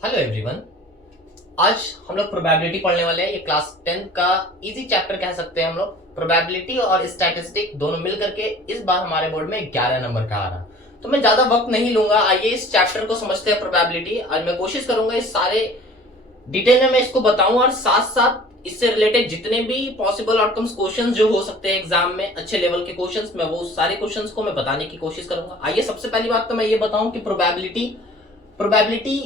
Hello everyone. आज हम लोग प्रोबेबिलिटी पढ़ने वाले हैं। ये क्लास 10 का इजी चैप्टर कह सकते हैं हम लोग। प्रोबेबिलिटी और स्टैटिस्टिक दोनों मिल करके इस बार हमारे बोर्ड में 11 नंबर का आ रहा। तो मैं ज्यादा वक्त नहीं लूंगा, आइए इस चैप्टर को समझते हैं प्रोबेबिलिटी। और मैं कोशिश करूंगा इस सारे डिटेल में मैं इसको बताऊं और साथ साथ इससे रिलेटेड जितने भी पॉसिबल आउटकम्स क्वेश्चंस जो हो सकते हैं एग्जाम में अच्छे लेवल के क्वेश्चंस, मैं वो सारे क्वेश्चंस को मैं बताने की कोशिश करूंगा। आइए सबसे पहली बात तो मैं ये बताऊं कि probability probability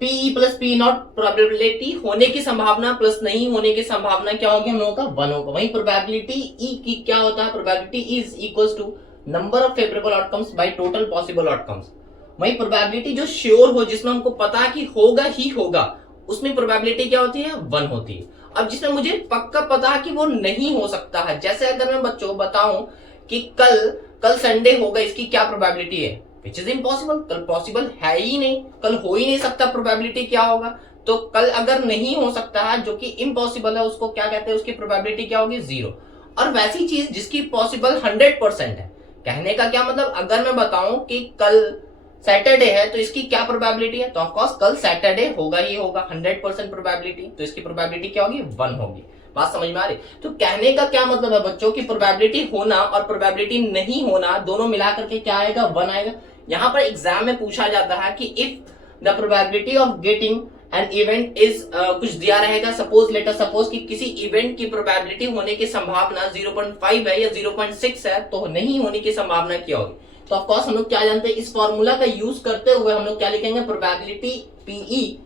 P plus P not, probability होने की संभावना प्लस नहीं होने की संभावना क्या होगी हम लोगों का 1 होगा। वहीं प्रोबेबिलिटी ई की क्या होता है, probability is equals to number of favourable outcomes by total possible outcomes. वहीं प्रोबेबिलिटी जो श्योर हो, जिसमें हमको पता है कि होगा ही होगा, उसमें प्रोबेबिलिटी क्या होती है 1 होती है। अब जिसमें मुझे पक्का पता है कि वो नहीं हो सकता है, जैसे अगर मैं बच्चों बताऊं कि कल कल संडे होगा, इसकी क्या प्रोबेबिलिटी है, विच इज इम्पॉसिबल। कल पॉसिबल है ही नहीं, कल हो ही नहीं सकता, प्रोबेबिलिटी क्या होगा। तो कल अगर नहीं हो सकता है जो कि इम्पॉसिबल है, उसको क्या कहते हैं, उसकी प्रोबेबिलिटी क्या होगी 0। और वैसी चीज जिसकी पॉसिबल 100% है, कहने का क्या मतलब, अगर मैं बताऊं कि कल सैटरडे है तो इसकी क्या प्रोबेबिलिटी है, तो ऑफकोर्स कल सैटरडे होगा ही होगा, 100% प्रोबेबिलिटी, तो इसकी प्रोबेबिलिटी क्या होगी 1 होगी। बात समझ में आ रही। तो कहने का क्या मतलब है बच्चों की प्रोबेबिलिटी होना और प्रोबेबिलिटी नहीं होना दोनों मिलाकर के क्या आएगा 1 आएगा। यहां पर एग्जाम में पूछा जाता है कि if the probability of getting an event is, कुछ दिया रहेगा, सपोज लेटर सपोज कि किसी इवेंट की प्रोबेबिलिटी होने की संभावना 0.5 है या 0.6 है, तो नहीं होने की संभावना क्या होगी। तो ऑफ कोर्स हम लोग क्या जानते हैं, इस फॉर्मूला का यूज करते हुए हम लोग क्या लिखेंगे, प्रोबेबिलिटी पीई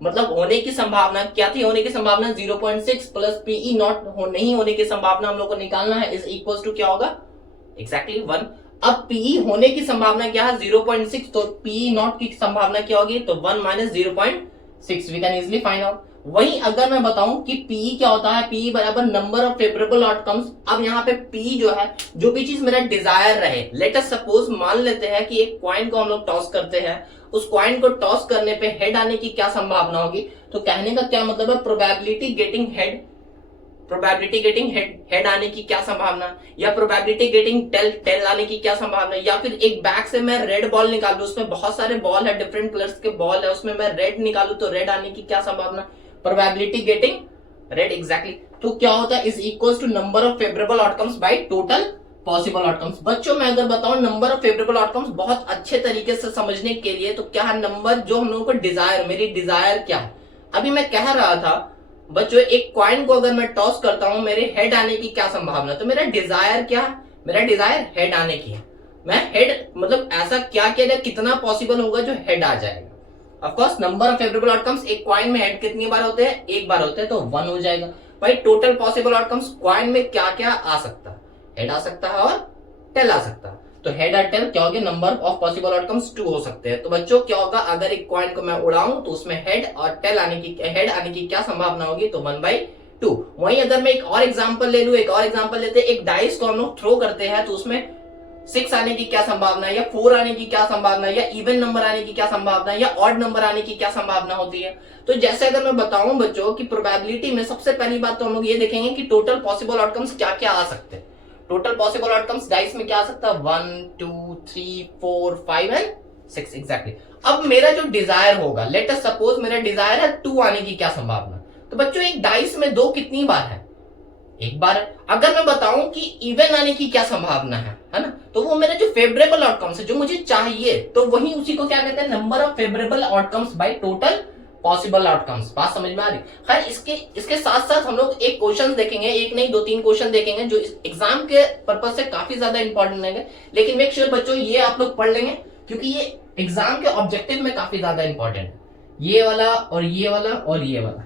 मतलब होने की संभावना क्या थी, होने की संभावना 0.6 प्लस पीई नॉट नहीं होने की संभावना हम लोग को निकालना है, इज इक्वल टू क्या होगा एग्जैक्टली 1। अब पीई होने की संभावना क्या है 0.6, तो पीई नॉट की संभावना क्या होगी, तो 1 minus 0.6, we can easily find out. वहीं अगर मैं बताऊं कि पीई क्या होता है, पीई बराबर नंबर ऑफ फेवरेबल आउटकम्स। अब यहाँ पे पी जो है, जो भी चीज मेरा डिजायर रहे, लेट अस सपोज मान लेते हैं कि एक कॉइन को हम लोग टॉस करते हैं, उस कॉइन को टॉस करने पे हेड आने की क्या संभावना होगी। तो कहने का क्या मतलब है, probability getting head, probability getting head आने की क्या संभावना, या प्रोबेबिलिटी गेटिंग टेल आने की क्या संभावना, या फिर एक बैग से मैं रेड बॉल निकालू, उसमें बहुत सारे बॉल है, डिफरेंट कलर्स के बॉल है, उसमें मैं रेड निकालू तो रेड आने की क्या संभावना, प्रोबेबिलिटी गेटिंग रेड एग्जैक्टली। तो क्या होता है, is equals to number of favourable outcomes by total possible outcomes. बच्चों मैं अगर बताऊं नंबर ऑफ फेवरेबल आउटकम्स बहुत अच्छे तरीके से समझने के लिए, तो क्या है नंबर जो हम लोगों को डिजायर, मेरी डिजायर क्या है। अभी मैं कह रहा था बच्चों, एक कॉइन को अगर मैं टॉस करता हूं, मेरे हेड आने की क्या संभावना, तो मेरा डिजायर क्या है, मेरा डिजायर हेड आने की है। मैं हेड मतलब ऐसा क्या किया जाए, कितना पॉसिबल होगा जो हेड आ जाएगा। Of course number of favourable outcomes, एक कॉइन में हेड कितनी बार होते हैं, एक बार होते हैं, तो 1 हो जाएगा। भाई टोटल पॉसिबल आउटकम्स कॉइन में क्या क्या आ सकता है, हेड आ सकता है और टेल आ सकता है। तो हेड और टेल क्या होगी, नंबर ऑफ पॉसिबल आउटकम्स 2 हो सकते हैं। तो बच्चों क्या होगा, अगर एक कॉइन को मैं उड़ाऊं तो उसमें हेड और टेल आने की, हेड आने की क्या संभावना होगी, तो 1/2। वहीं अगर मैं एक और एग्जांपल ले लूं, एक और एग्जांपल लेते हैं, एक डाइस को हम लोग थ्रो करते हैं तो उसमें 6 आने की क्या संभावना है, या 4 आने की क्या संभावना है, या इवन नंबर आने की क्या संभावना है, या ऑड नंबर आने की क्या संभावना होती है। तो जैसे अगर मैं बताऊं बच्चों कि प्रोबेबिलिटी में सबसे पहली बात तो हम लोग ये देखेंगे कि टोटल पॉसिबल आउटकम्स क्या क्या आ सकते हैं। टोटल पॉसिबल आउटकम्स डाइस में क्या आ सकता है, 1 2 3 4 5 एंड 6 एग्जैक्टली। अब मेरा जो डिजायर होगा, लेट अस सपोज मेरा डिजायर है 2 आने की क्या संभावना। तो बच्चों एक डाइस में 2 कितनी बार है, एक बार है। अगर मैं बताऊं कि इवन आने की क्या संभावना है ना, तो वो मेरा जो फेवरेबल आउटकम्स है, जो मुझे चाहिए, तो वही उसी को क्या कहते हैं, number of favourable outcomes by total possible outcomes. बात समझ में आ रही। खैर इसके साथ साथ हम लोग एक क्वेश्चन देखेंगे, एक नहीं 2-3 क्वेश्चन देखेंगे जो एग्जाम के पर्पज से काफी ज्यादा इंपॉर्टेंट है। लेकिन मेक श्योर बच्चों ये आप लोग पढ़ लेंगे, क्योंकि ये एग्जाम के ऑब्जेक्टिव में काफी ज्यादा इंपॉर्टेंट है। ये वाला और ये वाला और ये वाला।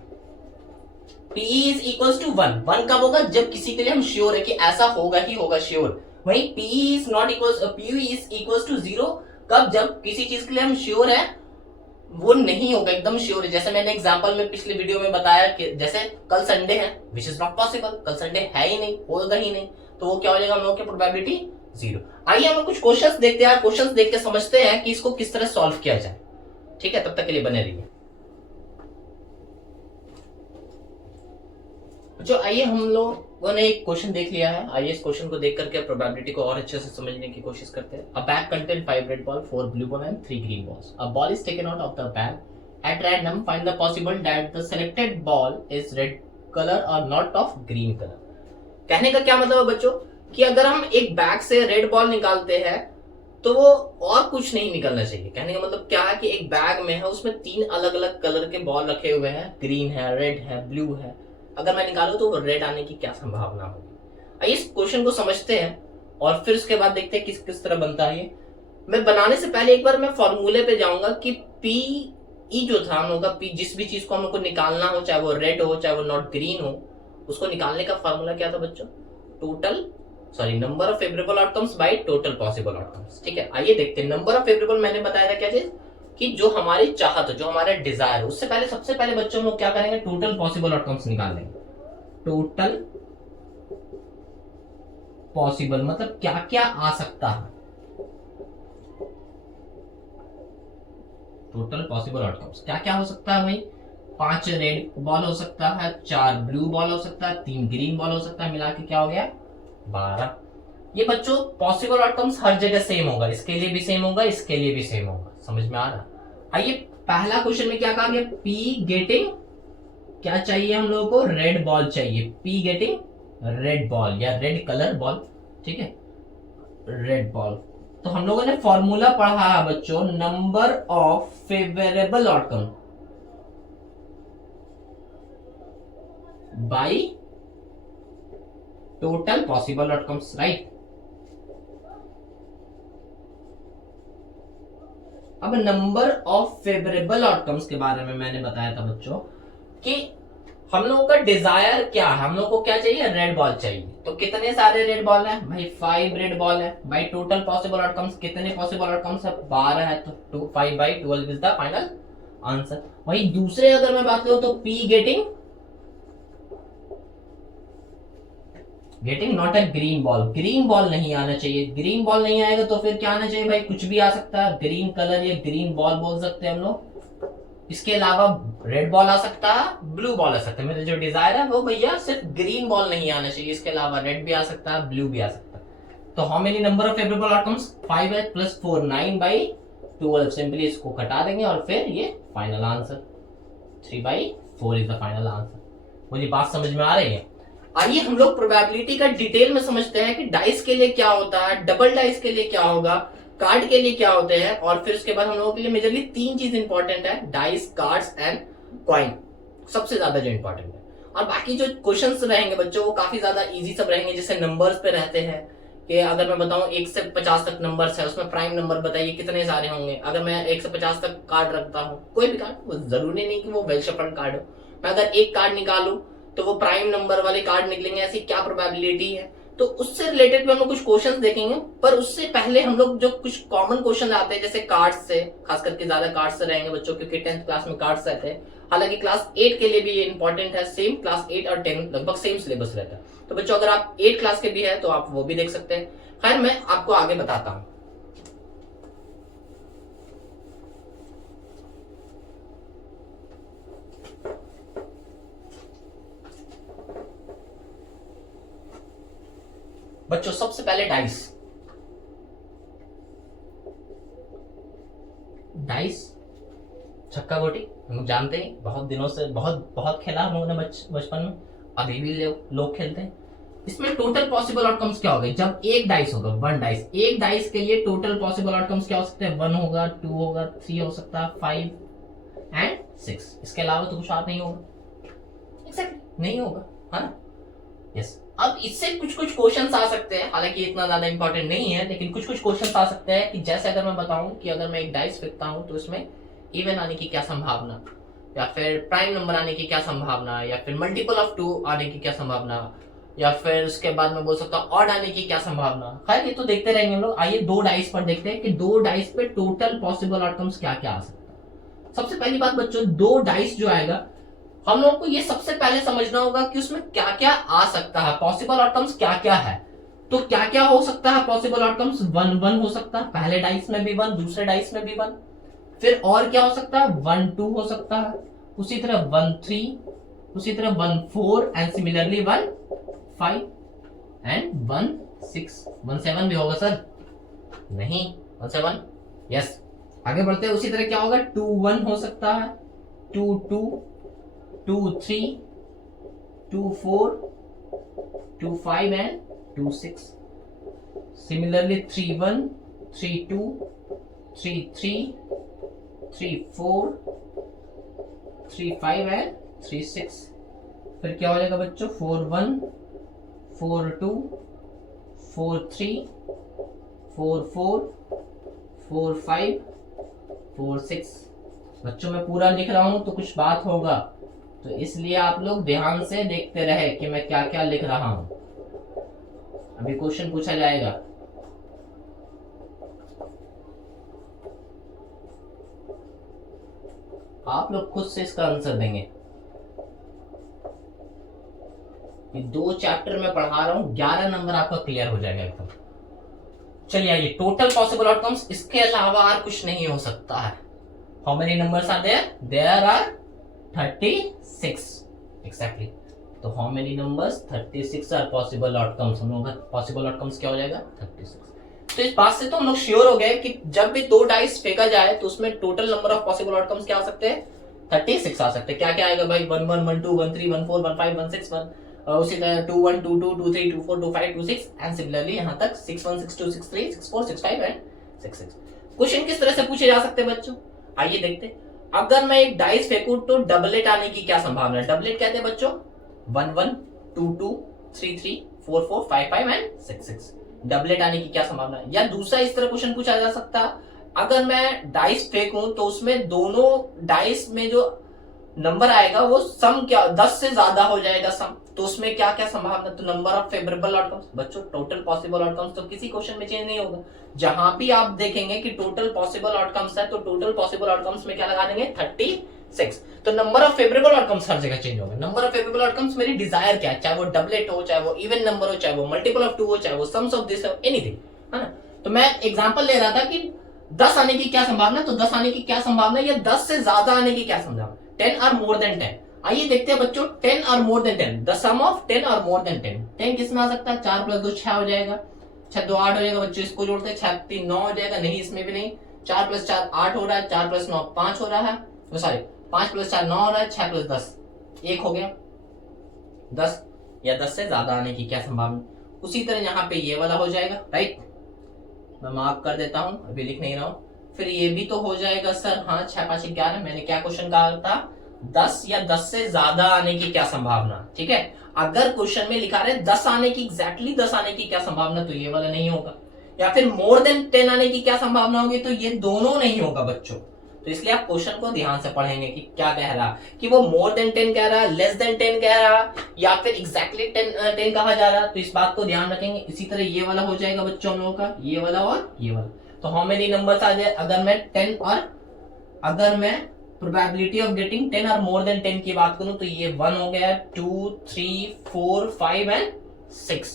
P is equals to 1। 1 कब होगा, जब किसी के लिए हम श्योर है कि ऐसा होगा ही होगा, श्योर। वहीं P is not equals, P is equals to 0 कब, जब किसी चीज के लिए हम श्योर है वो नहीं होगा, एकदम श्योर है। जैसे मैंने एग्जांपल में पिछले वीडियो में बताया कि जैसे कल संडे है, विच इज नॉट पॉसिबल, कल संडे है ही नहीं, होगा ही नहीं, तो वो क्या हो जाएगा हम लोगों की प्रोबेबिलिटी 0। आइए हम कुछ क्वेश्चंस देखते हैं, क्वेश्चंस देख के समझते हैं कि इसको किस तरह सॉल्व किया जाए। ठीक है, तब तक के लिए बने रहिए। जो आइए हम लोगों ने एक क्वेश्चन देख लिया है, आइए इस क्वेश्चन को देख करके प्रोबेबिलिटी को और अच्छे से समझने की कोशिश करते हैं। अ bag contain 5 red ball, 4 blue ball and 3 green balls. A ball is taken out of the bag at at random find the possible that the selected ball is red color or not of green color। कहने का क्या मतलब है बच्चों कि अगर हम एक बैग से रेड बॉल निकालते हैं तो वो और कुछ नहीं निकलना चाहिए। कहने का मतलब क्या है कि एक बैग में है, उसमें 3 अलग अलग कलर के बॉल रखे हुए हैं, ग्रीन है, रेड है, ब्लू है। अगर मैं निकालूं तो रेड आने की क्या संभावना होगी। आइए इस क्वेश्चन को समझते हैं और फिर उसके बाद देखते हैं किस किस तरह बनता है ये। मैं बनाने से पहले एक बार मैं फॉर्मूले पे जाऊंगा कि पी ई जो था हम लोग का, पी जिस भी चीज को हम लोग को निकालना हो, चाहे वो रेड हो चाहे वो नॉट ग्रीन हो, उसको निकालने का फॉर्मूला क्या था बच्चों? Number of favourable outcomes by total possible outcomes. ठीक है, आइए देखते हैं। नंबर ऑफ फेवरेबल मैंने बताया था क्या चीज कि जो हमारी चाहत, जो हमारा डिजायर, उससे पहले सबसे पहले बच्चों हम लोग क्या करेंगे? टोटल पॉसिबल आउटकम्स निकाल लेंगे। टोटल पॉसिबल मतलब क्या क्या आ सकता है। टोटल पॉसिबल आउटकम्स क्या क्या हो सकता है भाई? 5 रेड बॉल हो सकता है, 4 ब्लू बॉल हो सकता है, 3 ग्रीन बॉल हो सकता है, मिला के क्या हो गया? 12। ये बच्चों पॉसिबल आउटकम्स हर जगह सेम होगा, इसके लिए भी सेम होगा, इसके लिए भी सेम होगा। समझ में आ रहा? आइए पहला क्वेश्चन में क्या कहा गया? पी गेटिंग क्या चाहिए हम लोगों को? रेड बॉल चाहिए। पी गेटिंग रेड बॉल या रेड कलर बॉल। ठीक है, रेड बॉल। तो हम लोगों ने फॉर्मूला पढ़ा है बच्चों, number of favourable outcome bye total possible outcomes, right. अब नंबर ऑफ फेवरेबल आउटकम्स के बारे में मैंने बताया था बच्चों कि हम लोगों का डिजायर क्या है, हम लोग को क्या चाहिए? रेड बॉल चाहिए। तो कितने सारे रेड बॉल है भाई? 5 रेड बॉल है। बाई टोटल पॉसिबल आउटकम्स कितने पॉसिबल आउटकम्स है? 12 है। तो 5 by 12 is the final answer. वही दूसरे अगर मैं बात करूं तो P getting not a green ball. Green ball नहीं आना चाहिए। ग्रीन बॉल नहीं आएगा तो फिर क्या आना चाहिए भाई? कुछ भी आ सकता है, ग्रीन कलर या ग्रीन बॉल बोल सकते हैं हम लोग। इसके अलावा रेड बॉल आ सकता है, ब्लू बॉल आ सकता है। मेरा जो डिजायर है वो भैया सिर्फ ग्रीन बॉल नहीं आना चाहिए, इसके अलावा रेड भी आ सकता है, ब्लू भी आ सकता है। तो how many number of favourable outcomes? 5 है प्लस 4 9 बाई 12। सिंपली इसको कटा देंगे और फिर ये final answer 3 by 4 is the final answer. मुझे बात समझ में आ रही है? आइए हम लोग प्रोबेबिलिटी का डिटेल में समझते हैं कि डाइस के लिए क्या होता है, डबल डाइस के लिए क्या होगा, कार्ड के लिए क्या होते हैं, और फिर उसके बाद हम लोगों के लिए मेजरली 3 चीज इंपॉर्टेंट है, डाइस, कार्ड्स एंड कॉइन, सबसे ज्यादा जो इंपॉर्टेंट है। और बाकी जो क्वेश्चंस रहेंगे बच्चों वो काफी ज्यादा इजी सब रहेंगे, जैसे नंबर्स पे रहते हैं कि अगर मैं बताऊं 1 से 50 तक नंबर्स है, उसमें प्राइम नंबर बताइए कितने सारे होंगे। अगर मैं 1 से 50 तक कार्ड रखता हूं, कोई भी कार्ड, वो जरूरी नहीं कि वो वेल शफल्ड कार्ड हो, मैं अगर एक कार्ड निकालूं तो वो प्राइम नंबर वाले कार्ड निकलेंगे, ऐसी क्या प्रोबेबिलिटी है। तो उससे रिलेटेड भी हम लोग कुछ क्वेश्चंस देखेंगे, पर उससे पहले हम लोग जो कुछ कॉमन क्वेश्चन आते हैं जैसे कार्ड्स से, खास करके ज्यादा कार्ड्स से रहेंगे बच्चों क्योंकि 10th क्लास में कार्ड्स रहते हैं। हालांकि क्लास 8 के लिए भी ये इंपॉर्टेंट है, सेम क्लास 8 और 10 लगभग सेम सिलेबस रहता है। तो बच्चों अगर आप 8 क्लास के भी है तो आप वो भी देख सकते हैं। खैर मैं आपको आगे बताता हूं। बच्चों सबसे पहले डाइस छक्का गोटी हम लोग जानते हैं, बहुत दिनों से बहुत खेला हम लोगों ने बचपन में, अभी भी लोग खेलते हैं। इसमें टोटल पॉसिबल आउटकम्स क्या हो गए? जब एक डाइस होगा, 1 डाइस, एक डाइस के लिए टोटल पॉसिबल आउटकम्स क्या हो सकते हैं? 1 होगा, 2 होगा, 3 हो सकता है, 5 एंड 6। इसके अलावा तो कुछ और नहीं होगा। एक्जेक्टली नहीं होगा, है ना? यस। अब इससे कुछ क्वेश्चंस आ सकते हैं, हालांकि इतना ज्यादा इंपॉर्टेंट नहीं है, लेकिन कुछ क्वेश्चंस आ सकते हैं कि जैसे अगर मैं बताऊं कि अगर मैं एक डाइस फेंकता हूं तो इसमें इवन आने की क्या संभावना, या फिर प्राइम नंबर आने की क्या संभावना, या फिर मल्टीपल ऑफ 2 आने की क्या संभावना, या फिर उसके बाद मैं बोल सकता हूँ ऑड आने की क्या संभावना। खैर ये तो देखते रहेंगे हम लोग। आइए 2 डाइस पर देखते हैं कि 2 डाइस पे टोटल पॉसिबल आउटकम्स क्या क्या आ सकता है। सबसे पहली बात बच्चों, 2 डाइस जो आएगा हम लोग को ये सबसे पहले समझना होगा कि उसमें क्या क्या आ सकता है, पॉसिबल आउटकम्स क्या क्या है। तो क्या क्या हो सकता है पॉसिबल आउटकम्स? 1 1 हो सकता है, पहले डाइस में भी 1, दूसरे डाइस में भी 1। फिर और क्या हो सकता है? 1 2 हो सकता है, उसी तरह 1 3, उसी तरह 1 4 एंड सिमिलरली 1 5 एंड 1 6। 1 7 भी होगा सर? नहीं, 1 7। यस, आगे बढ़ते हैं। उसी तरह क्या होगा? 2 1 हो सकता है, 2 2 3 2 4 2 5 and 2 6. Similarly 3 1 3 2 3 3 3 4 3 5 and 3 6. फिर क्या हो जाएगा बच्चों? 4 1 4 2 4 3 4 4 4 5 4 6. बच्चों मैं पूरा लिख रहा हूं तो कुछ बात होगा, तो इसलिए आप लोग ध्यान से देखते रहे कि मैं क्या क्या लिख रहा हूं. अभी क्वेश्चन पूछा जाएगा. आप लोग खुद से इसका आंसर देंगे. ये 2 चैप्टर में पढ़ा रहा हूं, 11 नंबर आपका क्लियर हो जाएगा एकदम. चलिए आइए, टोटल पॉसिबल आउटकम्स, इसके अलावा और कुछ नहीं हो सकता है. How many numbers are there? There are 36 exactly. तो how many numbers? 36 are possible outcomes. हम लोगों का पॉसिबल आउटकम्स क्या हो जाएगा? 36. तो इस बात से तो हम लोग श्योर हो गए कि जब भी 2 डाइस फेंका जाए तो उसमें total number of possible outcomes क्या आ सकते हैं? 36 आ सकते हैं. क्या क्या आएगा भाई? 1 1 1 2 1 3 1 4 1 5 1 6 1. उसी तरह 2 1 2 2 2 3 2 4 2 5 2 6 एंड सिमिलरली यहां तक 6 1 6 2 6 3 6 4 6 5 एंड 6 6. क्वेश्चन किस तरह से पूछे जा सकते हैं बच्चों? आइए देखते हैं. अगर मैं एक डाइस फेंकूं तो डबलेट आने की क्या संभावना है? डबलेट कहते हैं बच्चों 1 1 2 2 3 3 4 4 5 5 एंड 6 6. डबलेट आने की क्या संभावना है? या दूसरा इस तरह क्वेश्चन पूछा जा सकता, अगर मैं डाइस फेंकूं तो उसमें दोनों डाइस में जो नंबर आएगा वो सम क्या 10 से ज्यादा हो जाएगा सम, तो उसमें क्या क्या संभावना? तो नंबर ऑफ फेवरेबल आउटकम्स. बच्चों टोटल पॉसिबल आउटकम्स तो किसी क्वेश्चन में चेंज नहीं होगा. जहां भी आप देखेंगे कि टोटल पॉसिबल आउटकम्स है तो टोटल पॉसिबल आउटकम्स में क्या लगा देंगे? 36. तो नंबर ऑफ फेवरेबल आउटकम्स हर जगह चेंज होगा. नंबर ऑफ फेवरेबल आउटकम्स मेरी डिजायर क्या है, चाहे वो डबलेट हो, चाहे वो इवन नंबर हो, चाहे वो मल्टीपल ऑफ 2 हो, चाहे वो सम्स ऑफ दिस हो, एनीथिंग, है ना. तो मैं एग्जांपल ले रहा था कि 10 आने की क्या संभावना, तो 10 आने की क्या संभावना, या 10 से ज्यादा आने की क्या संभावना? 10 और मोर देन 10. आइए देखते हैं बच्चों 10 और more than 10. The sum of 10 और मोर देन 10. 10 किस में आ सकता है? 4 + 2 6 हो जाएगा. 6 2 8 हो जाएगा बच्चों. इसको जोड़ते हैं 6 3 9 हो जाएगा. नहीं, इसमें भी नहीं. 4 + 4 8 हो रहा है. 4 + 9 5 हो रहा है. सॉरी 5 + 4 9 हो रहा है. 6 + 10 1 हो गया 10. या 10 से ज्यादा आने की क्या संभावना? उसी तरह यहाँ पे ये वाला हो जाएगा. राइट, मैं मार्क कर देता हूं, अभी लिख नहीं रहा हूं. फिर ये भी तो हो जाएगा सर. हाँ 6 5 11. मैंने क्या क्वेश्चन कहा था? 10 या 10 से ज्यादा आने की क्या संभावना. ठीक है, अगर क्वेश्चन में लिखा रहे 10 आने की, एग्जैक्टली 10 आने की क्या संभावना, तो ये वाला नहीं होगा. या फिर मोर देन 10 आने की क्या संभावना होगी, तो ये दोनों नहीं होगा बच्चों. तो इसलिए आप क्वेश्चन को ध्यान से पढ़ेंगे कि क्या कह रहा, कि वो मोर देन 10 कह रहा, लेस देन 10 कह रहा, या फिर एग्जैक्टली 10 कहा जा रहा. तो इस बात को ध्यान रखेंगे. इसी तरह ये वाला हो जाएगा बच्चों हम लोगों का, ये वाला और ये वाला. तो हाउ मेनी नंबर्स आ जाए अगर मैं 10 और अगर मैं प्रोबेबिलिटी ऑफ गेटिंग 10 और मोर देन 10 की बात करूं तो ये 1 हो गया, 2 3 4 5 एंड 6.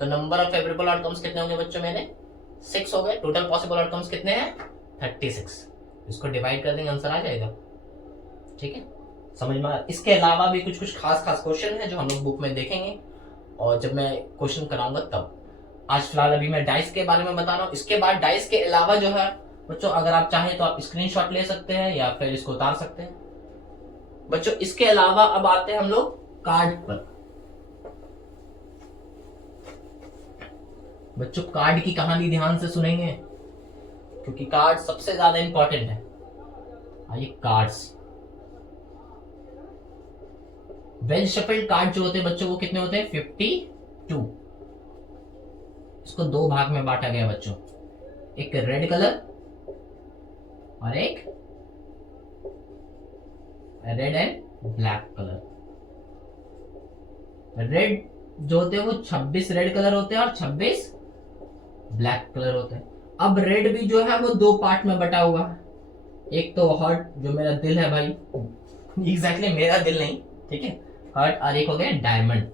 तो नंबर ऑफ फेवरेबल आउटकम्स कितने होंगे बच्चों? मैंने 6 हो गए. टोटल पॉसिबल आउटकम्स कितने हैं? 36. इसको डिवाइड कर देंगे, आंसर आ जाएगा. ठीक है, समझ में. इसके अलावा भी कुछ कुछ खास क्वेश्चन है जो हम लोग बुक में देखेंगे, और जब मैं क्वेश्चन कराऊंगा तब. आज फिलहाल अभी मैं डाइस के बारे में बता रहा हूँ. इसके बाद डाइस के अलावा जो है बच्चों, अगर आप चाहें तो आप स्क्रीनशॉट ले सकते हैं या फिर इसको उतार सकते हैं बच्चों. इसके अलावा अब आते हैं हम लोग कार्ड पर. बच्चों कार्ड की कहानी ध्यान से सुनेंगे क्योंकि कार्ड सबसे ज्यादा इंपॉर्टेंट है. आइए कार्ड्स. वेल शफल्ड कार्ड जो होते हैं बच्चों वो कितने होते हैं? 52. इसको 2 भाग में बांटा गया बच्चों, एक रेड कलर और एक red and black colour. Red जो होते हैं वो 26 रेड कलर होते हैं और 26 ब्लैक कलर होते हैं. अब रेड भी जो है वो 2 पार्ट में बटा हुआ है. एक तो हार्ट जो मेरा दिल है भाई, एग्जैक्टली मेरा दिल नहीं, ठीक है, हार्ट, और एक हो गया डायमंड.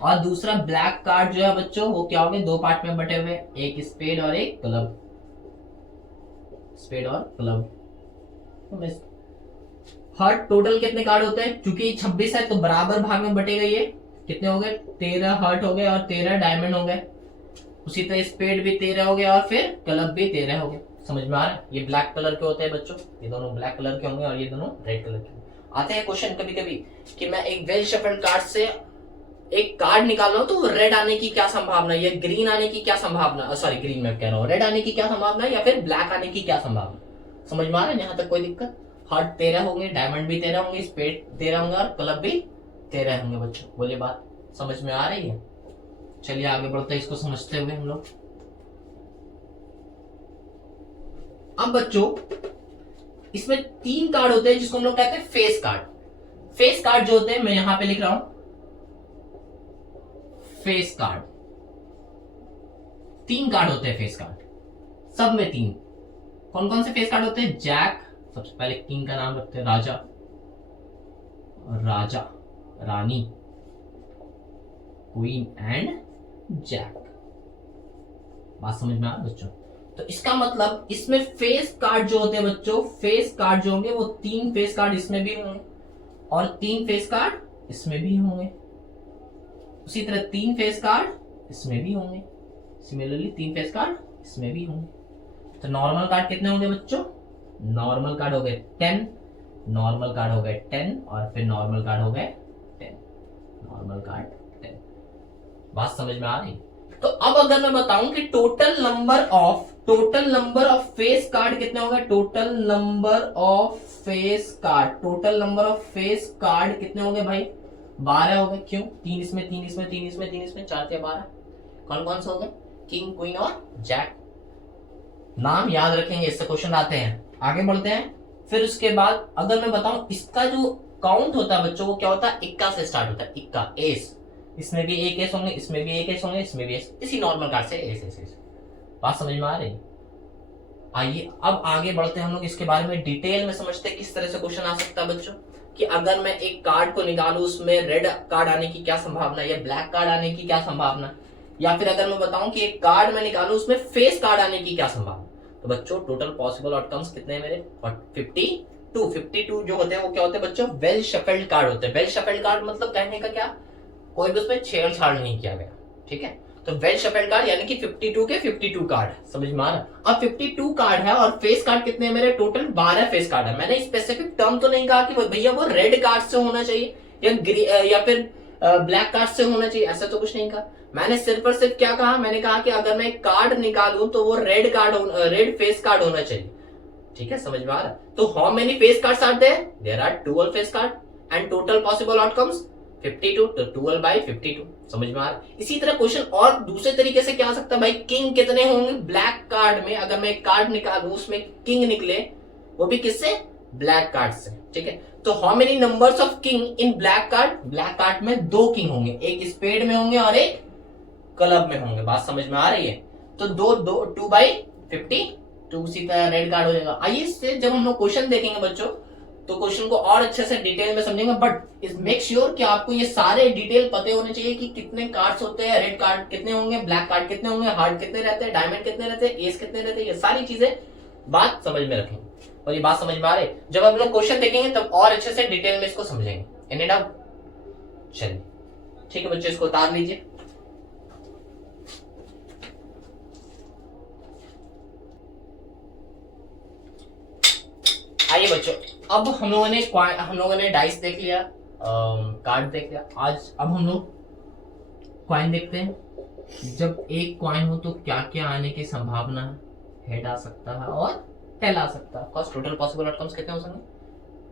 और दूसरा ब्लैक कार्ड जो है बच्चों वो क्या हो गए? 2 पार्ट में बटे हुए, एक स्पेड और एक क्लब. स्पेड और क्लब. हार्ट टोटल कितने कार्ड होते हैं? क्योंकि 26 है तो बराबर भाग में बटेगा. ये कितने हो गए? 13 हार्ट हो गए और 13 डायमंड हो गए. उसी तरह स्पेड भी 13 हो गया और फिर क्लब भी 13 हो गया. समझ में आ रहा है? ये ब्लैक कलर के होते हैं बच्चों, ये दोनों ब्लैक कलर के होंगे और ये दोनों रेड कलर के। आते हैं क्वेश्चन कभी कभी कि मैं एक वेल शफल्ड कार्ड से एक कार्ड निकाल रहा हूं तो रेड आने की क्या संभावना है या ग्रीन आने की क्या संभावना, सॉरी ग्रीन मैं कह रहा हूं, रेड आने की क्या संभावना है या फिर ब्लैक आने की क्या संभावना। समझ में आ रहा है यहां तक कोई दिक्कत? हार्ट 13 होंगे, डायमंड भी 13 होंगे, स्पेड 13 होंगे और क्लब भी 13 होंगे बच्चों। बोलिए बात समझ में आ रही है? चलिए आगे बढ़ते हैं इसको समझते हुए हम लोग। अब बच्चों इसमें 3 कार्ड होते हैं जिसको हम लोग कहते हैं फेस कार्ड। फेस कार्ड जो होते हैं मैं यहां पे लिख रहा हूं फेस कार्ड। 3 कार्ड होते हैं फेस कार्ड, सब में 3। कौन कौन से फेस कार्ड होते हैं? जैक, सबसे पहले किंग का नाम रखते हैं, राजा, राजा, रानी, क्वीन एंड जैक। बात समझ में आ बच्चों? तो इसका मतलब इसमें फेस कार्ड जो होते हैं बच्चों, फेस कार्ड जो होंगे वो 3 फेस कार्ड इसमें भी होंगे और 3 फेस कार्ड इसमें भी होंगे। उसी तरह 3 फेस कार्ड इसमें भी होंगे, सिमिलरली 3 फेस कार्ड इसमें भी होंगे। तो नॉर्मल कार्ड कितने होंगे बच्चों? नॉर्मल कार्ड हो गए 10, नॉर्मल कार्ड हो गए 10 और फिर नॉर्मल कार्ड हो गए 10, नॉर्मल कार्ड 10। बात समझ में आ रही? तो अब अगर मैं बताऊं कि total number of face card कितने हो गए? Total number of face card कितने हो गए भाई? 12 हो गए। क्यों? 3 इसमें, 3 इसमें, 3 इसमें, 3 इसमें, 4 या 12। कौन कौन से हो गए? किंग, क्वीन और जैक। नाम याद रखेंगे, इससे क्वेश्चन आते हैं। आगे बढ़ते हैं। फिर उसके बाद अगर मैं बताऊं इसका जो काउंट होता है बच्चों वो क्या होता है? इक्का से स्टार्ट होता है, इक्का, एस। इसमें भी एक एस होंगे, इसमें भी एक एस होंगे, इसमें भी एस, इसी नॉर्मल कार्ड से एस एस एस। बात समझ में आ रही? आइए अब आगे बढ़ते हैं हम लोग, इसके बारे में डिटेल में समझते हैं किस तरह से क्वेश्चन आ सकता है बच्चों। कि अगर मैं एक कार्ड को निकालूं उसमें रेड कार्ड आने की क्या संभावना या ब्लैक कार्ड आने की क्या संभावना, या फिर अगर मैं बताऊं कि एक कार्ड मैं निकालूं उसमें फेस कार्ड आने की क्या संभावना। तो बच्चों टोटल पॉसिबल आउटकम्स कितने हैं मेरे? 52 जो होते हैं वो क्या होते हैं बच्चों? वेल शफल्ड कार्ड होते हैं। वेल शफल्ड कार्ड मतलब कहने का क्या? कोई भी उसमें छेड़छाड़ नहीं किया गया, ठीक है। तो वेल शफल्ड कार्ड यानी कि 52 के 52 कार्ड, समझ में आ रहा? अब 52 कार्ड है और फेस कार्ड कितने हैं मेरे? टोटल 12 फेस कार्ड है। मैंने स्पेसिफिक टर्म तो नहीं कहा कि भैया वो रेड कार्ड से होना चाहिए या फिर ब्लैक कार्ड से होना चाहिए, ऐसा तो कुछ नहीं कहा। मैंने सिर्फ और सिर्फ क्या कहा? मैंने कहा कि अगर मैं एक कार्ड निकालूं तो वो रेड फेस कार्ड होना चाहिए, ठीक है, समझ में आ रहा? तो how many face cards are there? There are 12 face card and total possible outcomes 52, तो 12 by 52। समझ में आ रहा? इसी तरह क्वेश्चन और दूसरे तरीके से क्या आ सकता है भाई? किंग कितने होंगे ब्लैक कार्ड में? अगर मैं एक कार्ड निकालूं उसमें किंग निकले, वो भी किससे? ब्लैक कार्ड से, ठीक है। तो how many numbers of king in black card? Black card में 2 किंग होंगे, एक स्पेड में होंगे और एक क्लब में होंगे। बात समझ में आ रही है? तो 2 by 52 उसी तरह रेड कार्ड हो जाएगा। आइए इससे जब हम लोग क्वेश्चन देखेंगे बच्चों तो क्वेश्चन को और अच्छे से डिटेल में समझेंगे, बट इज मेक श्योर कि आपको ये सारे डिटेल पते होने चाहिए कि कितने कार्ड्स होते हैं, रेड कार्ड कितने होंगे, ब्लैक कार्ड कितने होंगे, हार्ट कितने रहते हैं, डायमंड कितने रहते हैं, एस कितने रहते हैं, ये सारी चीजें बात समझ में रखेंगे। और ये बात समझ में आ रही? जब हम लोग क्वेश्चन देखेंगे तब और अच्छे से डिटेल में इसको समझेंगे। Any doubt? चलिए ठीक है बच्चों, इसको उतार लीजिए। आइए बच्चों, अब हम लोगों ने डाइस देख लिया, कार्ड देख लिया। अब हम लोग क्वाइन देखते हैं। जब एक क्वाइन हो तो क्या क्या आने की संभावना है? हेड आ सकता है और टेल आ सकता है। ऑफ टोटल पॉसिबल आउटकम्स कितने हो सकते?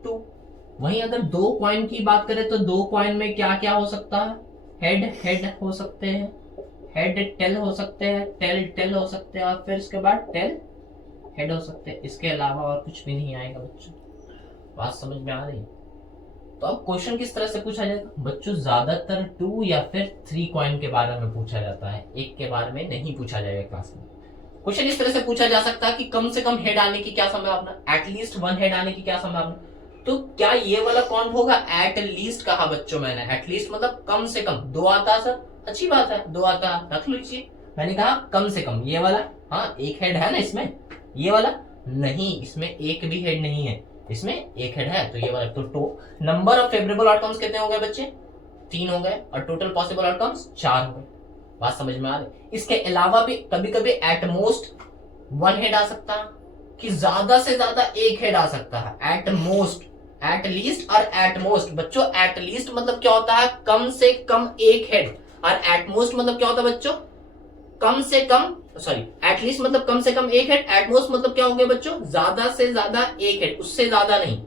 2। वहीं अगर 2 क्वाइन की बात करें तो 2 क्वाइन में क्या क्या हो सकता है? हेड हो सकते हैं, हेड टेल हो सकते हैं, टेल हो सकते हैं और फिर उसके बाद टेल हेड हो सकते हैं। इसके अलावा और कुछ भी नहीं आएगा बच्चों। बात समझ में आ रही है? तो अब क्वेश्चन किस तरह से पूछा जाएगा बच्चों? ज्यादातर 2 या फिर 3 कॉइन के बारे में पूछा जाता है, एक के बारे में नहीं पूछा जाएगा क्लास में। क्वेश्चन इस तरह से पूछा जा सकता है कि कम से कम हेड आने की क्या संभावना, एटलीस्ट 1 हेड आने की क्या संभावना। तो क्या ये वाला कौन होगा? एटलीस्ट कहा बच्चों मैंने, एटलीस्ट मतलब कम से कम। 2 आता सर, अच्छी बात है, 2 आता रख लीजिए। मैंने कहा कम से कम ये वाला, हाँ 1 हेड है ना इसमें, ये वाला नहीं, इसमें एक भी हेड नहीं है, इसमें 1 हेड है। तो ये वाला तो नंबर ऑफ फेवरेबल आउटकम्स कितने हो गए बच्चे? 3 हो गए और टोटल पॉसिबल आउटकम्स 4 हो गए। बात समझ में आ रही? इसके अलावा भी कभी कभी एट मोस्ट 1 हेड आ सकता है, कि ज्यादा से ज्यादा एक हेड आ सकता है, एट मोस्ट, एट लीस्ट और एट मोस्ट। बच्चों एट लीस्ट मतलब क्या होता है, कम से कम एक हेड, और एट मोस्ट मतलब क्या होता है बच्चों, कम से कम, सॉरी एट लीस्ट मतलब कम से कम एक हेड, एट मोस्ट मतलब क्या हो गया बच्चों, ज्यादा से ज्यादा एक हेड, उससे ज्यादा नहीं,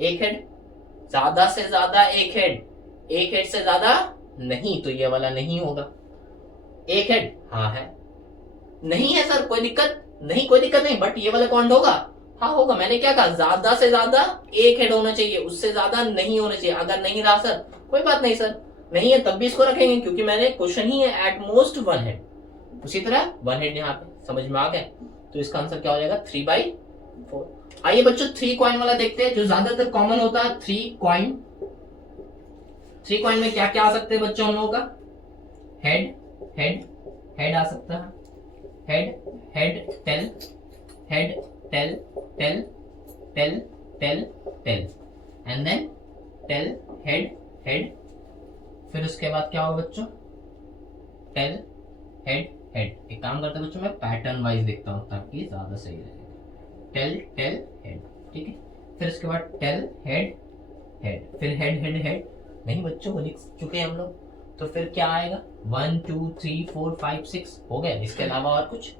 एक हेड, ज्यादा से ज्यादा एक हेड, एक हेड से ज्यादा नहीं, तो ये वाला नहीं होगा। एक हेड हाँ है, नहीं है सर कोई दिक्कत नहीं, कोई दिक्कत नहीं, बट ये वाला कौन होगा, हाँ होगा। मैंने क्या कहा, ज्यादा से ज्यादा एक हेड होना चाहिए, उससे ज्यादा नहीं होना चाहिए। अगर नहीं रहा सर कोई बात नहीं सर, नहीं है तब भी इसको रखेंगे, क्योंकि मैंने क्वेश्चन ही है एट मोस्ट वन हेड। उसी तरह वन हेड यहाँ पे समझ में आ गया, तो इसका आंसर क्या हो जाएगा 3/4। आइए बच्चों 3 कॉइन वाला देखते हैं, जो ज्यादातर कॉमन होता है 3 कॉइन। 3 कॉइन में क्या क्या आ सकते हैं बच्चों हम लोगों का, हेड हेड हेड आ सकता है, head head tail, head tail tail tail tail tail, and then tail head head, फिर उसके बाद क्या होगा बच्चों, टेल हेड हेड। एक काम करते हैं बच्चों, मैं पैटर्न वाइज देखता हूं ताकि ज्यादा सही रहेगा। टेल टेल हेड, ठीक है, फिर उसके बाद टेल हेड हेड, फिर हेड हेड हेड। नहीं बच्चों वो लिख चुके हैं हम लोग, तो फिर क्या आएगा 1 2 3 4 5 6 हो गया। इसके अलावा और कुछ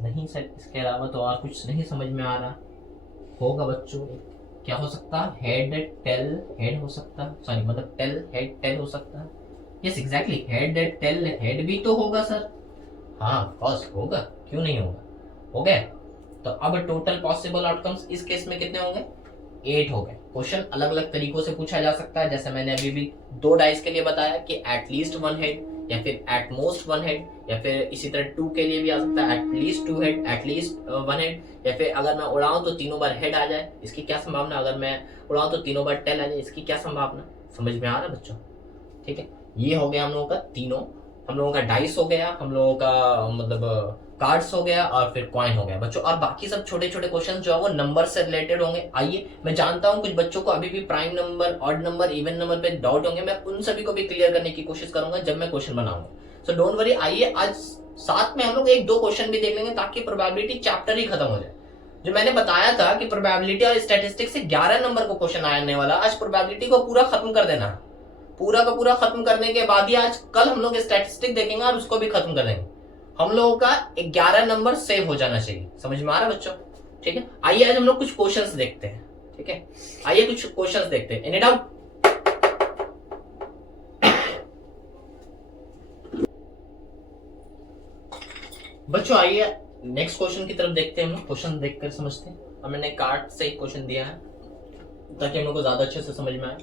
नहीं सर, इसके अलावा तो और कुछ नहीं समझ में आ रहा। होगा बच्चों क्या हो सकता है, हेड टेल हेड हो सकता है, सॉरी मतलब टेल हेड टेल हो सकता है। Yes exactly, head tail head भी तो होगा सर, हाँ ऑफ होगा, क्यों नहीं होगा, हो गया। तो अब टोटल पॉसिबल आउटकम्स इस केस में कितने होंगे, 8 हो गए। क्वेश्चन अलग अलग तरीकों से पूछा जा सकता है, जैसे मैंने अभी भी 2 डाइस के लिए बताया कि एट लीस्ट वन हेड, या फिर एट मोस्ट वन हेड, या फिर इसी तरह 2 के लिए भी आ सकता है at least 2 head, at least one head, या फिर अगर मैं उड़ाऊं तो तीनों बार हेड आ जाए, इसकी क्या संभावना, अगर मैं उड़ाऊं तो तीनों बार टेल आ जाए, इसकी क्या संभावना। समझ में आ रहा है बच्चों, ठीक है। ये हो गया हम लोगों का तीनों, हम लोगों का डाइस हो गया, हम लोगों का मतलब कार्ड्स हो गया, और फिर कॉइन हो गया बच्चों। और बाकी सब छोटे छोटे क्वेश्चन जो है वो नंबर से रिलेटेड होंगे। आइए मैं जानता हूं कुछ बच्चों को अभी भी prime number, odd number, even number पे डाउट होंगे, मैं उन सभी को भी क्लियर करने की कोशिश करूंगा जब मैं क्वेश्चन बनाऊंगा। सो डोंट वरी, आइए आज साथ में हम लोग 1-2 क्वेश्चन भी देख लेंगे, ताकि प्रोबेबिलिटी चैप्टर ही खत्म हो जाए। जो मैंने बताया था कि प्रोबेबिलिटी और स्टैटिस्टिक्स से 11 नंबर को क्वेश्चन आने वाला, आज प्रोबेबिलिटी को पूरा खत्म कर देना, पूरा का पूरा खत्म करने के बाद ही आज कल हम लोग स्टैटिस्टिक देखेंगे और उसको भी खत्म कर देंगे। हम लोगों का 11 नंबर सेव हो जाना चाहिए। समझ में आ रहा है बच्चों, ठीक है। आइए आज हम लोग कुछ क्वेश्चंस देखते हैं, ठीक है। आइए कुछ क्वेश्चंस देखते हैं। एनी डाउट, बच्चों आइए नेक्स्ट क्वेश्चन की तरफ देखते हैं। हम लोग क्वेश्चन देखकर समझते हैं। अब मैंने कार्ड से एक क्वेश्चन दिया है ताकि हम लोग को ज्यादा अच्छे से समझ में आए।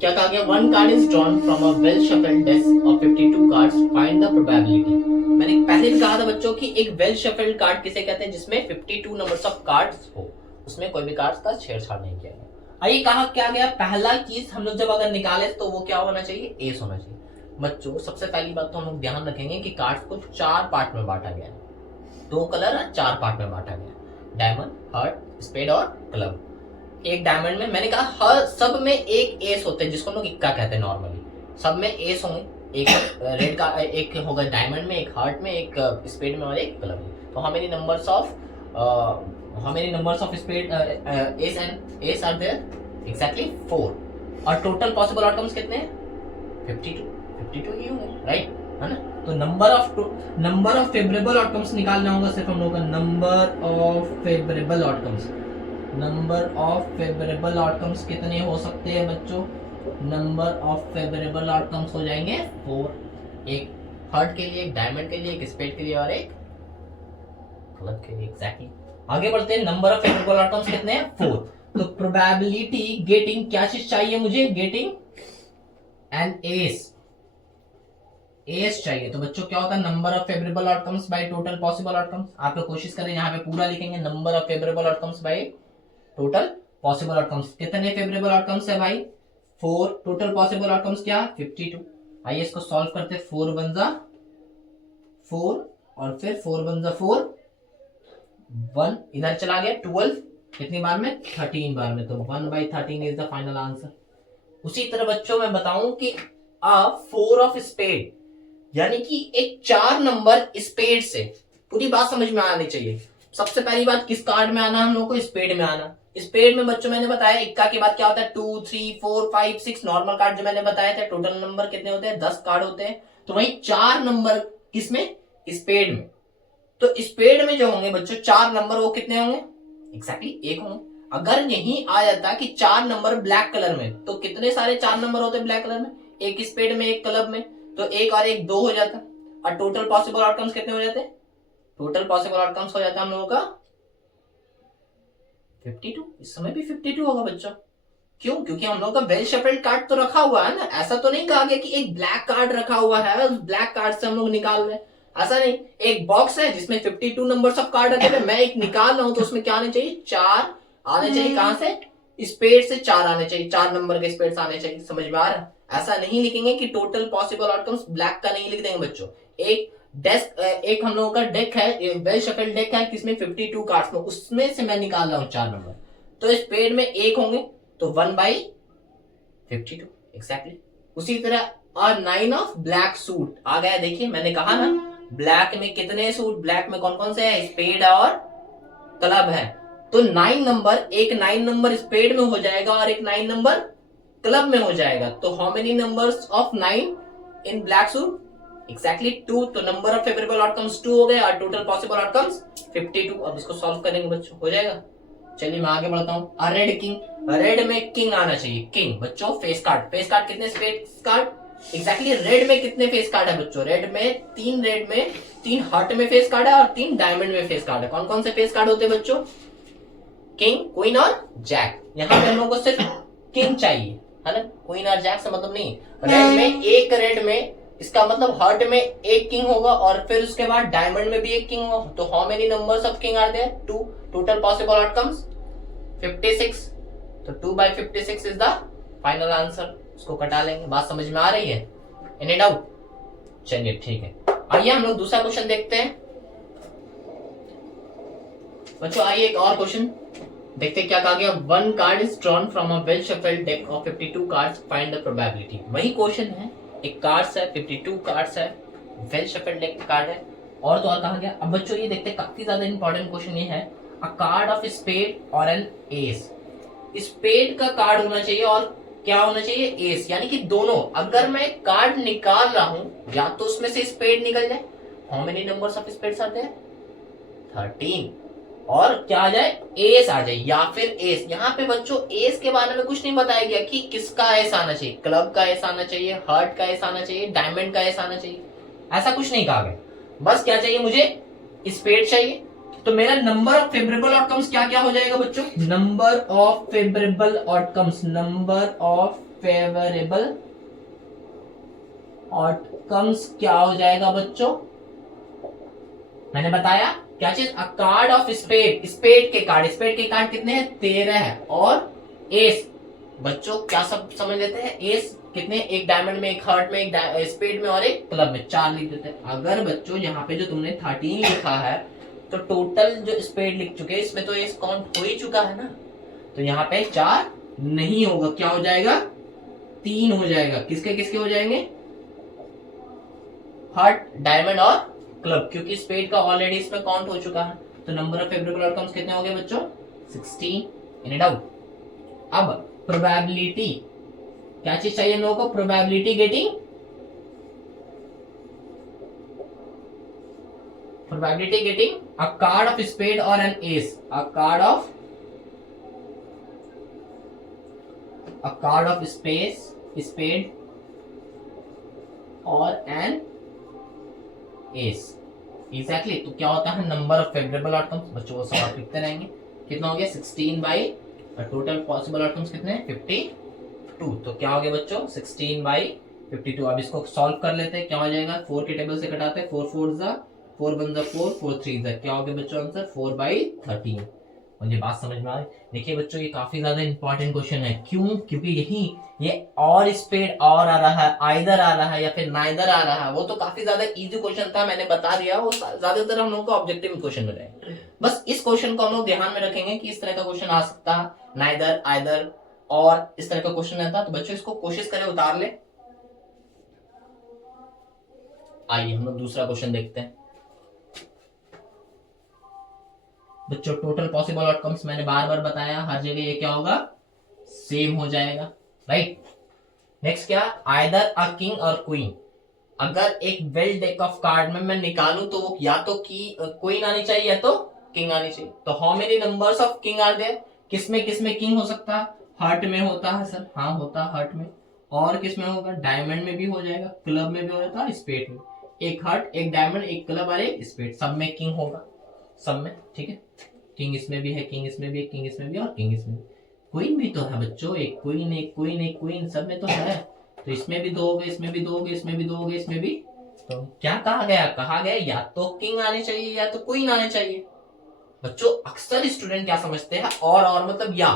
क्या कहा गया, one card is drawn from a well shuffled deck of 52 cards, find the probability. मैंने पहले भी कहा था बच्चों कि एक वेल शफल्ड कार्ड किसे कहते हैं, जिसमें 52 नंबर्स ऑफ कार्ड्स हो, उसमें कोई भी कार्ड्स का छेड़छाड़ नहीं किया गया। आइए कहा क्या गया, पहला चीज हम लोग जब अगर निकाले तो वो क्या होना चाहिए, एस होना चाहिए। बच्चों सबसे पहली बात तो हम लोग ध्यान रखेंगे कि कार्ड्स को 4 पार्ट में बांटा गया है, 2 कलर और 4 पार्ट में बांटा गया, डायमंड, हार्ट, स्पेड और क्लब। एक डायमंड में मैंने कहा हर सब में एक एस होते हैं, जिसको हम लोग इक्का कहते हैं नॉर्मली, सब में एस होंगे। एक रेड का एक होगा डायमंड में, एक हार्ट में, एक स्पेड में और एक क्लब में। तो how many numbers of spade ace and ace are there, exactly 4। और टोटल पॉसिबल आउटकम्स कितने हैं, 52 ही होंगे, राइट है ना। तो नंबर ऑफ फेवरेबल आउटकम्स निकालना होगा सिर्फ हम लोगों का, number of favourable outcomes. Number of favourable outcomes कितने हो सकते हैं बच्चों, नंबर ऑफ फेवरेबल आउटकम्स हो जाएंगे 4। एक हार्ट के लिए, एक डायमंड के लिए, एक स्पेड के लिए और एक क्लब के लिए, एग्जैक्टली। आगे बढ़ते हैं, नंबर ऑफ फेवरेबल आउटकम्स कितने हैं, 4। तो प्रोबेबिलिटी गेटिंग क्या चीज चाहिए मुझे, गेटिंग एन एस चाहिए। तो बच्चों क्या होता है, number of favourable outcomes by total possible outcomes. आप लोग कोशिश करें यहाँ पे पूरा लिखेंगे, number of favourable outcomes by total possible outcomes. कितने फेवरेबल आउटकम्स है भाई, 4। टोटल पॉसिबल आउटकम्स क्या, 52। आइए इसको सॉल्व करते हैं, 4 1 जा 4 और फिर 4 1 जा 4, 1 इधर चला गया, 12 कितनी बार में, 13 बार में। तो 1/13 इज द फाइनल आंसर। उसी तरह बच्चों मैं बताऊं कि 4 ऑफ स्पेड, यानी कि एक 4 नंबर स्पेड से, पूरी बात समझ में आनी चाहिए, सबसे पहली बात किस कार्ड में आना, हम लोग को स्पेड में आना। स्पेड में बच्चों मैंने बताया इक्का के बाद क्या होता है 2 3 4 5 6 नॉर्मल कार्ड जो मैंने बताया था, टोटल नंबर कितने होते हैं 10 कार्ड होते हैं। तो वही 4 नंबर किसमें, स्पेड में। तो स्पेड में जो होंगे बच्चों 4 नंबर वो कितने होंगे, एग्जैक्टली 1 होंगे। अगर यही आ जाता कि 4 नंबर ब्लैक कलर में, तो कितने सारे 4 नंबर होते ब्लैक कलर में, एक स्पेड में एक क्लब में, तो एक और एक 2 हो जाता। और टोटल पॉसिबल आउटकम्स कितने हो जाते, टोटल पॉसिबल आउटकम्स हो जाता है हम लोगों का 52। इस समय भी 52 होगा बच्चों। क्यों, क्योंकि हम लोगों का वेल शफल्ड कार्ड तो रखा हुआ है ना। ऐसा तो नहीं कहा गया कि एक ब्लैक कार्ड रखा हुआ है, उस ब्लैक कार्ड से हम लोग निकाल रहे हैं, ऐसा नहीं। एक बॉक्स है जिसमें 52 नंबर ऑफ कार्ड रखे हुए, मैं एक निकाल रहा हूं, तो उसमें क्या आने चाहिए, 4 आने चाहिए। कहां से, स्पेड से 4 आने चाहिए, 4 नंबर के स्पेड से आने चाहिए। समझ में आ रहा है। ऐसा नहीं लिखेंगे कि टोटल पॉसिबल आउटकम्स ब्लैक का नहीं लिख देंगे बच्चों। एक डेस्क, एक हम लोगों का डेक है, वेल शफल्ड डेक है किसमें 52 कार्ड्स में, उसमें से मैं निकाल रहा हूं 4 नंबर। तो स्पेड में 1 होंगे, तो 1/52 एग्जैक्टली। उसी तरह और 9 ऑफ ब्लैक सूट आ गया। देखिए मैंने कहा ना, ब्लैक में कितने सूट, ब्लैक में कौन कौन से है, स्पेड और क्लब है। तो 9 नंबर, एक 9 नंबर स्पेड में हो जाएगा और एक 9 नंबर क्लब में हो जाएगा। तो how many numbers of 9 in black suit, exactly 2। तो नंबर ऑफ फेवरेबल आउटकम्स 2 हो गए और टोटल पॉसिबल आउटकम्स 52। अब इसको सॉल्व करेंगे बच्चों, हो जाएगा। चलिए मैं आगे बढ़ता हूं। रेड किंग, रेड में किंग आना चाहिए, किंग बच्चों। फेस कार्ड, फेस कार्ड कितने फेस कार्ड, एग्जैक्टली रेड में कितने फेस कार्ड है बच्चों, रेड में 3, रेड में 3 हार्ट में फेस कार्ड है और 3 डायमंड में फेस कार्ड है। कौन कौन से फेस कार्ड होते हैं बच्चों, किंग, क्वीन और जैक। यहाँ पे हम लोग को सिर्फ किंग चाहिए, है ना, क्वीन और जैक से मतलब नहीं। रेड में एक, रेड में इसका मतलब हार्ट में एक किंग होगा और फिर उसके बाद डायमंड में भी एक किंग होगा। तो how many numbers of king are there, 2। Total possible outcomes 56। तो 2/56 इज द फाइनल आंसर। उसको कटा लेंगे। बात समझ में आ रही है, एनी डाउट। चलिए ठीक है, आइए हम लोग दूसरा क्वेश्चन देखते हैं बच्चों। आइए एक और क्वेश्चन देखते हैं क्या कहा गया। 1 card is drawn from a well shuffled deck of 52 cards, find the probability. वही क्वेश्चन है, एक कार्ड्स है, 52 कार्ड्स है, वेल शफल्ड डेक का कार्ड है, और तो और कहा गया। अब बच्चों ये देखते हैं, काफी ज्यादा इंपॉर्टेंट क्वेश्चन ये है, अ card of spade or an S. Spade का कार्ड होना चाहिए और क्या होना चाहिए, एस, यानी कि दोनों। अगर मैं कार्ड निकाल रहा हूं, या तो उसमें से स्पेड निकल जाए, how many numbers of spades आते हैं 13, और क्या आ जाए, एस आ जाए या फिर एस। यहाँ पे बच्चों एस के बारे में कुछ नहीं बताया गया कि किसका एस आना चाहिए, क्लब का एस आना चाहिए, हार्ट का एस आना चाहिए, डायमंड का एस आना चाहिए, ऐसा कुछ नहीं कहा गया। बस क्या चाहिए मुझे, स्पेड चाहिए। तो मेरा नंबर ऑफ फेवरेबल आउटकम्स क्या क्या हो जाएगा बच्चों, number of favourable outcomes, number of favourable outcomes क्या हो जाएगा बच्चों, मैंने बताया क्या चीज, a card of spade, spade के कार्ड, स्पेड के कार्ड कितने हैं 13 है, और एस बच्चों क्या सब समझ लेते हैं, एस कितने, एक डायमंड में, एक हार्ट में, एक स्पेड में और एक क्लब में, 4 लिख देते हैं। अगर बच्चों यहाँ पे जो तुमने 13 लिखा है, तो टोटल जो स्पेड लिख चुके हैं इसमें तो एस काउंट हो ही चुका है ना, तो यहाँ पे 4 नहीं होगा, क्या हो जाएगा 3 हो जाएगा। किसके किसके हो जाएंगे, हार्ट, डायमंड और क्लब, क्योंकि स्पेड का ऑलरेडी इसमें काउंट हो चुका है। तो नंबर ऑफ फेवरेबल आउटकम्स कितने हो गए बच्चों 16, एनी डाउट। अब प्रोबेबिलिटी, क्या चीज चाहिए हम लोगों को, probability getting, probability getting a card of spade or an ace, a card of spade or an ace, exactly. तो क्या होता है, नंबर ऑफ फेवरेबल आउटकम्स, बच्चों वो सब लिखते रहेंगे। कितना हो गया 16 बाई, टोटल पॉसिबल आउटकम्स कितने हैं 52। तो क्या हो गया बच्चों 16/52। अब इसको सॉल्व कर लेते हैं, क्या हो जाएगा, 4 के टेबल से कटाते हैं, 4 4 जा 4 1 जा 4 4 3 जा, क्या हो गया बच्चों आंसर 4/13। मुझे बात समझ में आ रही। देखिए बच्चों ये काफी ज्यादा इंपॉर्टेंट क्वेश्चन है, क्यों, क्योंकि यही ये और स्पेड और आ रहा है, आइदर आ रहा है या फिर नाइदर आ रहा है, वो तो काफी ज्यादा इजी क्वेश्चन था, मैंने बता दिया, वो ज्यादातर हम लोग को ऑब्जेक्टिव क्वेश्चन में रहे। बस इस क्वेश्चन को हम लोग ध्यान में रखेंगे कि इस तरह का क्वेश्चन आ सकता है, नाइदर, आइदर और इस तरह का क्वेश्चन रहता। तो बच्चों इसको कोशिश करें उतार ले। आइए हम लोग दूसरा क्वेश्चन देखते हैं। बच्चों टोटल पॉसिबल आउटकम्स मैंने बार बार बताया, हर जगह ये क्या होगा, सेम हो जाएगा, राइट। नेक्स्ट क्या, either a king or queen. अगर एक वेल डेक ऑफ कार्ड में मैं निकालूं तो वो या तो की क्वीन आनी चाहिए या तो किंग आनी चाहिए। तो how many numbers of king are there, किसमें किसमें किंग हो सकता है, हार्ट में होता है सर, हाँ होता है हार्ट में, और किसमें होगा, डायमंड में भी हो जाएगा, क्लब में भी हो जाता है, स्पेड में। एक हार्ट, एक डायमंड, एक क्लब और एक स्पेड, सब में किंग होगा, सब में, ठीक है। किंग इसमें भी है, किंग इसमें भी है, किंग इसमें भी और किंग इसमें भी। क्वीन भी तो है बच्चों, एक क्वीन एक क्वीन एक क्वीन, सब में तो है। तो इसमें भी दो हो गए, इसमें भी दो हो गए, इसमें भी दो हो गए, इसमें भी। तो क्या कहा गया, कहा गया या तो किंग आने चाहिए या तो क्वीन आने चाहिए। बच्चों अक्सर स्टूडेंट क्या समझते हैं, और मतलब या,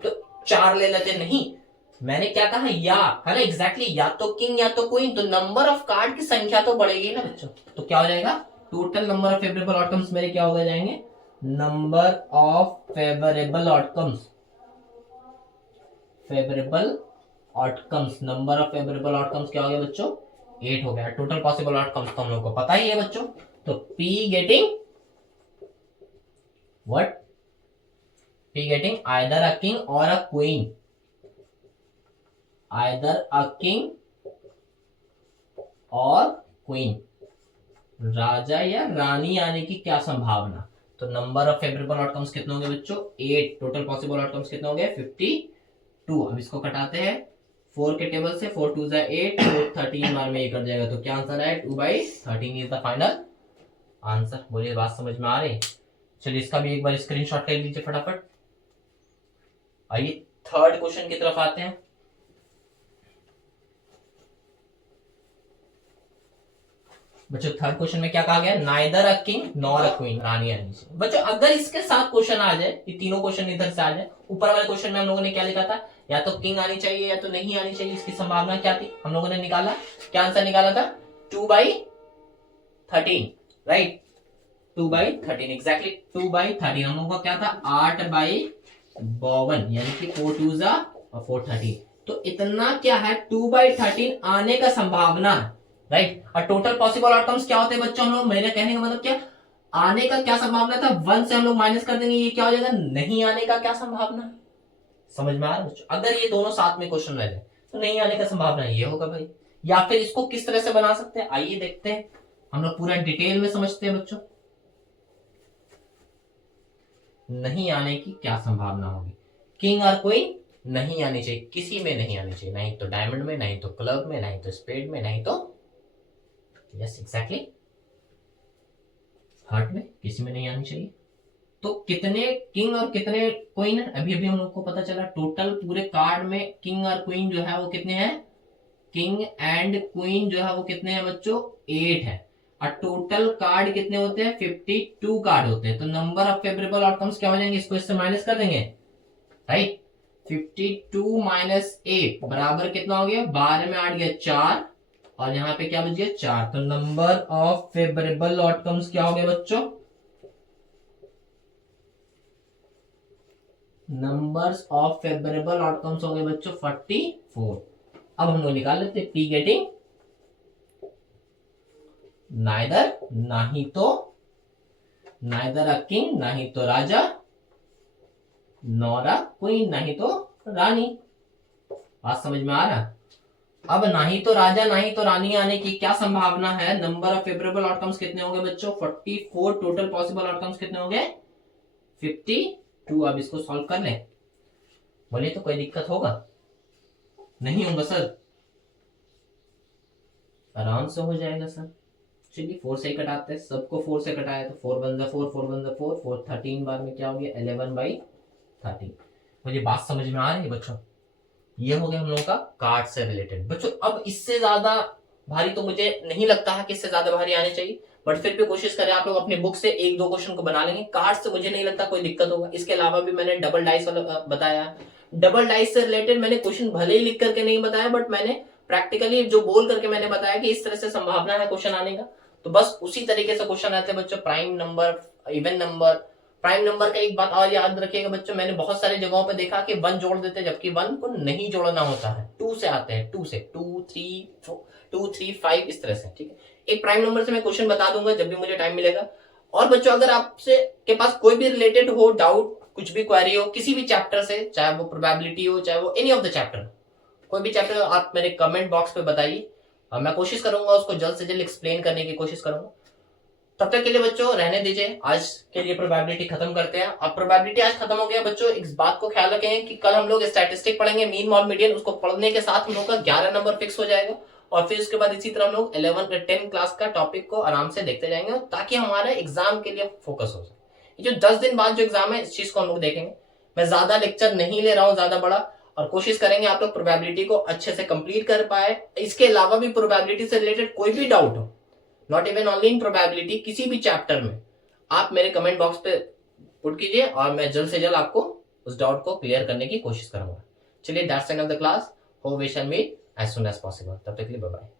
तो चार ले लेते, नहीं, मैंने क्या कहा, या, है ना, एग्जैक्टली, या तो किंग या तो क्वीन, तो नंबर ऑफ कार्ड की संख्या तो बढ़ेगी ना बच्चों। तो क्या हो जाएगा, total number of favourable outcomes मेरे क्या हो जाएंगे, number of favourable outcomes, favourable outcomes, number of favourable outcomes क्या हो गया बच्चों, 8 हो गया। टोटल पॉसिबल आउटकम्स तो हम लोग को पता ही है बच्चों। तो P getting what, P getting either a king or a queen, either a king or queen, राजा या रानी आने की क्या संभावना। तो नंबर ऑफ फेवरेबल आउटकम्स कितने होंगे बच्चों, 8। टोटल पॉसिबल आउटकम्स कितने होंगे, 52। अब इसको कटाते हैं 4 के टेबल से, 4 2 8, 4 13 बार में ये कट जाएगा, तो क्या आंसर है, 2/13 इज द फाइनल आंसर। बोलिए बात समझ में आ रही। चलिए इसका भी एक बार स्क्रीनशॉट ले लीजिए फटाफट। आइए थर्ड क्वेश्चन की तरफ आते हैं। बच्चों थर्ड क्वेश्चन में क्या कहा गया, neither a king nor a queen, रानी आनी चाहिए। बच्चों अगर इसके साथ क्वेश्चन आ जाए, ये तीनों क्वेश्चन इधर से आ जाए, ऊपर वाले क्वेश्चन में हम लोगों ने क्या लिखा था, या तो किंग आनी चाहिए या तो नहीं आनी चाहिए, इसकी संभावना क्या थी, हम लोगों ने निकाला, क्या आंसर निकाला था, 2/13, राइट, 2/13 एग्जैक्टली, 2/13 हम लोगों का क्या था, 8/52, यानी कि 4 2 4 13। तो इतना क्या है, 2/13 आने का संभावना, राइट। और टोटल पॉसिबल आउटकम्स क्या होते हैं बच्चों, हम लोग, मेरे कहने का मतलब क्या, आने का क्या संभावना था, 1 से हम लोग माइनस कर देंगे, ये क्या हो जाएगा, नहीं आने का क्या संभावना। समझ में आ रहा है बच्चों, अगर ये दोनों साथ में क्वेश्चन रह जाए तो नहीं आने का संभावना ये होगा भाई। या फिर इसको किस तरह से बना सकते हैं, आइए देखते हैं, हम लोग पूरा डिटेल में समझते हैं बच्चों। नहीं आने की क्या संभावना होगी, किंग और क्वीन नहीं आनी चाहिए, किसी में नहीं आनी चाहिए, नहीं तो डायमंड में, नहीं तो क्लब में, नहीं तो स्पेड में, नहीं तो, यस एग्जैक्टली, हार्ट में, किसी में नहीं आनी चाहिए। तो कितने किंग और कितने क्वीन, अभी अभी हम लोग को पता चला, टोटल पूरे कार्ड में किंग और क्वीन जो है वो कितने हैं, किंग एंड क्वीन जो है वो कितने हैं बच्चों, 8 है। और टोटल कार्ड कितने होते हैं, 52 कार्ड होते हैं। तो नंबर ऑफ फेवरेबल आउटकम्स क्या हो जाएंगे, इसको इससे माइनस कर देंगे, राइट। 52 माइनस 8 बराबर कितना हो गया, 12 में 8 गया 4, और यहाँ पे क्या बच गया 4। तो नंबर ऑफ फेवरेबल आउटकम्स क्या हो गया बच्चों, नंबर्स ऑफ फेवरेबल आउटकम्स हो गए बच्चों 44। अब हम लोग निकाल लेते हैं, पी गेटिंग नाइदर, नहीं तो, नाइदर अ किंग नहीं तो राजा, नॉर अ क्वीन नहीं तो रानी। बात समझ में आ रहा है। अब नहीं तो राजा नहीं तो रानी आने की क्या संभावना है, नंबर ऑफ फेवरेबल आउटकम्स कितने होंगे बच्चों, 44। टोटल पॉसिबल आउटकम्स कितने होंगे, 52। अब इसको सॉल्व कर लें, बोलिए तो कोई दिक्कत होगा, नहीं होगा सर, आराम से हो जाएगा सर। चलिए 4 से ही कटाते हैं, सबको 4 से कटाया तो 4 1 4 4 1 4 4 13 बार में क्या हो गया, 11/13। मुझे बात समझ में आ रही है बच्चों, ये हो गया हम लोगों का कार्ड से रिलेटेड। बच्चों अब इससे ज्यादा भारी तो मुझे नहीं लगता है कि इससे ज्यादा भारी आने चाहिए, बट फिर भी कोशिश करें आप लोग अपनी बुक से 1-2 क्वेश्चन को बना लेंगे। कार्ड से मुझे नहीं लगता कोई दिक्कत होगा। इसके अलावा भी मैंने डबल डाइस वाला बताया, डबल डाइस से रिलेटेड मैंने क्वेश्चन भले ही लिख करके नहीं बताया, बट मैंने प्रैक्टिकली जो बोल करके मैंने बताया कि इस तरह से संभावना है क्वेश्चन आने का। तो बस उसी तरीके से क्वेश्चन आते हैं बच्चों, prime number, even number. Prime number का एक बात और याद रखिएगा बच्चों, मैंने बहुत सारी जगहों पे देखा कि 1 जोड़ देते हैं, जबकि 1 को नहीं जोड़ना होता है, 2 से आते हैं, 2 से 2 3 2 3 5 इस तरह से, ठीक है। एक प्राइम नंबर से मैं क्वेश्चन बता दूंगा जब भी मुझे टाइम मिलेगा। और बच्चों अगर आपसे के पास कोई भी रिलेटेड हो डाउट, कुछ भी क्वेरी हो किसी भी चैप्टर से, चाहे वो प्रोबेबिलिटी हो चाहे वो एनी ऑफ द चैप्टर, कोई भी चैप्टर आप मेरे कमेंट बॉक्स पे बताइए, मैं कोशिश करूंगा उसको जल्द से जल्द एक्सप्लेन करने की कोशिश करूंगा। तब तक के लिए बच्चों रहने दीजिए, आज के लिए प्रोबेबिलिटी खत्म करते हैं। अब प्रोबेबिलिटी आज खत्म हो गया बच्चों, इस बात को ख्याल रखें कि कल हम लोग स्टैटिस्टिक पढ़ेंगे, मीन मॉड मीडियन, उसको पढ़ने के साथ हम लोग का 11 नंबर फिक्स हो जाएगा। और फिर उसके बाद इसी तरह हम लोग 11 10 क्लास का टॉपिक को आराम से देखते जाएंगे ताकि हमारे एग्जाम के लिए फोकस हो जाए। ये जो 10 दिन बाद जो एग्जाम है इस चीज को हम लोग देखेंगे। मैं ज्यादा लेक्चर नहीं ले रहा हूँ ज्यादा बड़ा, और कोशिश करेंगे आप लोग प्रोबेबिलिटी को अच्छे से कंप्लीट कर पाए। इसके अलावा भी प्रोबेबिलिटी से रिलेटेड कोई भी डाउट हो, not even only in probability, किसी भी चैप्टर में आप मेरे कमेंट बॉक्स पे पुट कीजिए और मैं जल्द से जल्द आपको उस डाउट को क्लियर करने की कोशिश करूंगा। चलिए that's end of the class, hope we shall meet as soon as possible. तब तक के लिए बाय बाय।